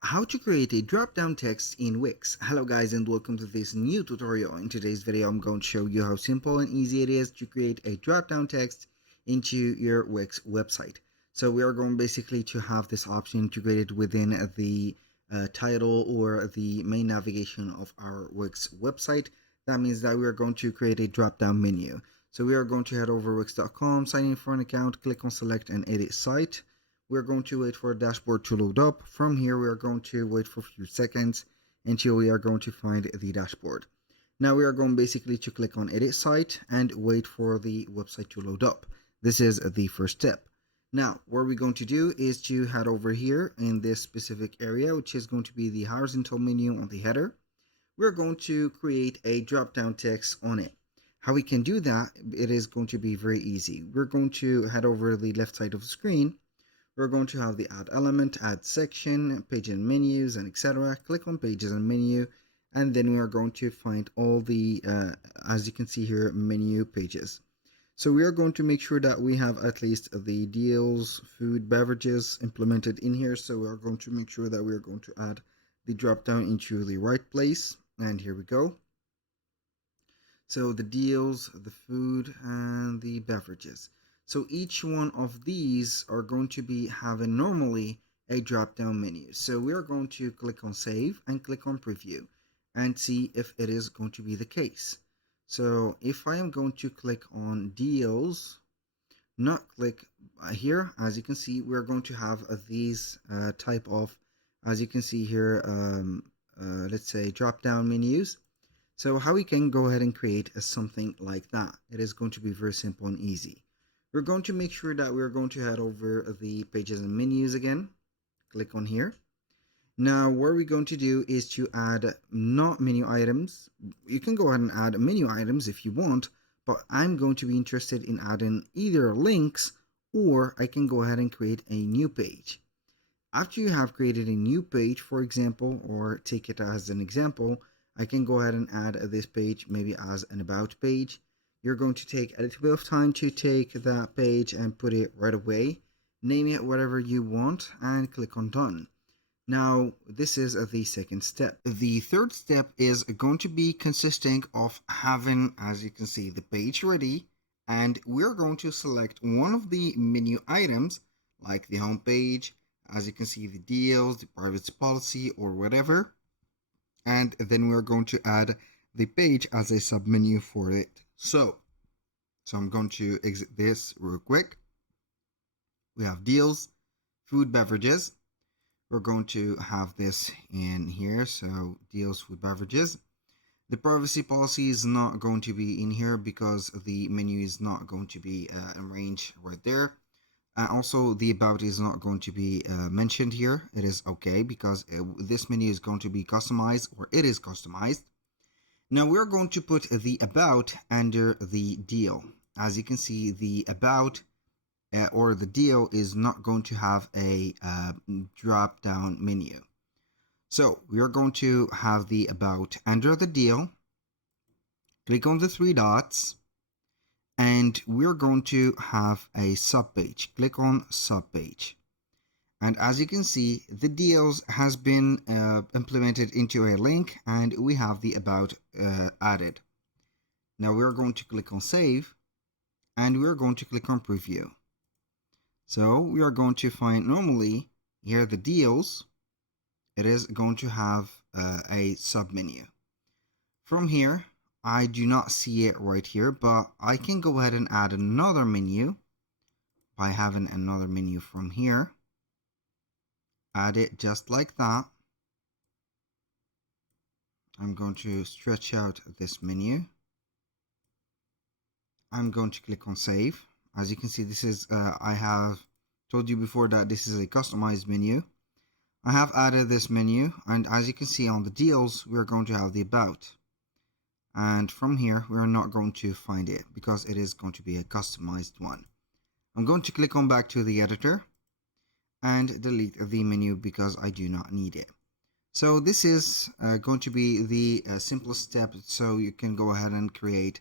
How to create a drop-down text in Wix. Hello guys and welcome to this new tutorial. In today's video I'm going to show you how simple and easy it is to create a drop-down text into your Wix website. So we are going basically to have this option integrated within the title or the main navigation of our Wix website. That means that we are going to create a drop-down menu. So we are going to head over wix.com, sign in for an account, click on select and edit site. We're going to wait for a dashboard to load up. From here, we are going to wait for a few seconds until we are going to find the dashboard. Now we are going basically to click on edit site and wait for the website to load up. This is the first step. Now, what we're going to do is to head over here in this specific area, which is going to be the horizontal menu on the header. We're going to create a drop-down text on it. How we can do that, it is going to be very easy. We're going to head over the left side of the screen. We're going to have the add element, add section, page and menus, and etc. Click on pages and menu, and then we are going to find all the, as you can see here, menu pages. So we are going to make sure that we have at least the deals, food, beverages implemented in here. So we are going to make sure that we are going to add the drop down into the right place. And here we go. So the deals, the food, and the beverages. So each one of these are going to be having normally a drop down menu. So we are going to click on save and click on preview and see if it is going to be the case. So if I am going to click on deals, not click here, as you can see, we're going to have these type of, as you can see here, let's say drop down menus. So how we can go ahead and create something like that. It is going to be very simple and easy. We're going to make sure that we're going to head over the pages and menus again. Click on here. Now what we're going to do is to add not menu items. You can go ahead and add menu items if you want, but I'm going to be interested in adding either links or I can go ahead and create a new page. After you have created a new page, for example, or take it as an example, I can go ahead and add this page maybe as an about page. You're going to take a little bit of time to take that page and put it right away. Name it whatever you want and click on done. Now, this is the second step. The third step is going to be consisting of having, as you can see, the page ready, and we're going to select one of the menu items like the home page, as you can see, the deals, the privacy policy, or whatever. And then we're going to add the page as a submenu for it. So I'm going to exit this real quick. We have deals, food, beverages. We're going to have this in here. So deals, food, beverages. The privacy policy is not going to be in here because the menu is not going to be arranged right there. Also, the about is not going to be mentioned here. It is okay because this menu is going to be customized, or it is customized. Now we're going to put the about under the deal. As you can see, the about or the deal is not going to have a drop down menu. So we are going to have the about under the deal. Click on the three dots. And we're going to have a subpage. Click on subpage. And as you can see, the deals has been implemented into a link and we have the about added. Now we're going to click on save and we're going to click on preview. So we are going to find normally here the deals. It is going to have a submenu. From here, I do not see it right here, but I can go ahead and add another menu by having another menu from here. Add it just like that. I'm going to stretch out this menu. I'm going to click on save. As you can see, this is, I have told you before that this is a customized menu. I have added this menu, and as you can see on the deals, we're going to have the about. And from here, we're not going to find it because it is going to be a customized one. I'm going to click on back to the editor and delete the menu because I do not need it. So this is going to be the simplest step, so you can go ahead and create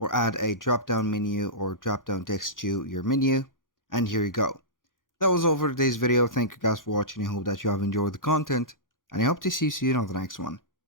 or add a drop down menu or drop down text to your menu. And here you go. That was all for today's video. Thank you guys for watching. I hope that you have enjoyed the content, and I hope to see you soon on the next one.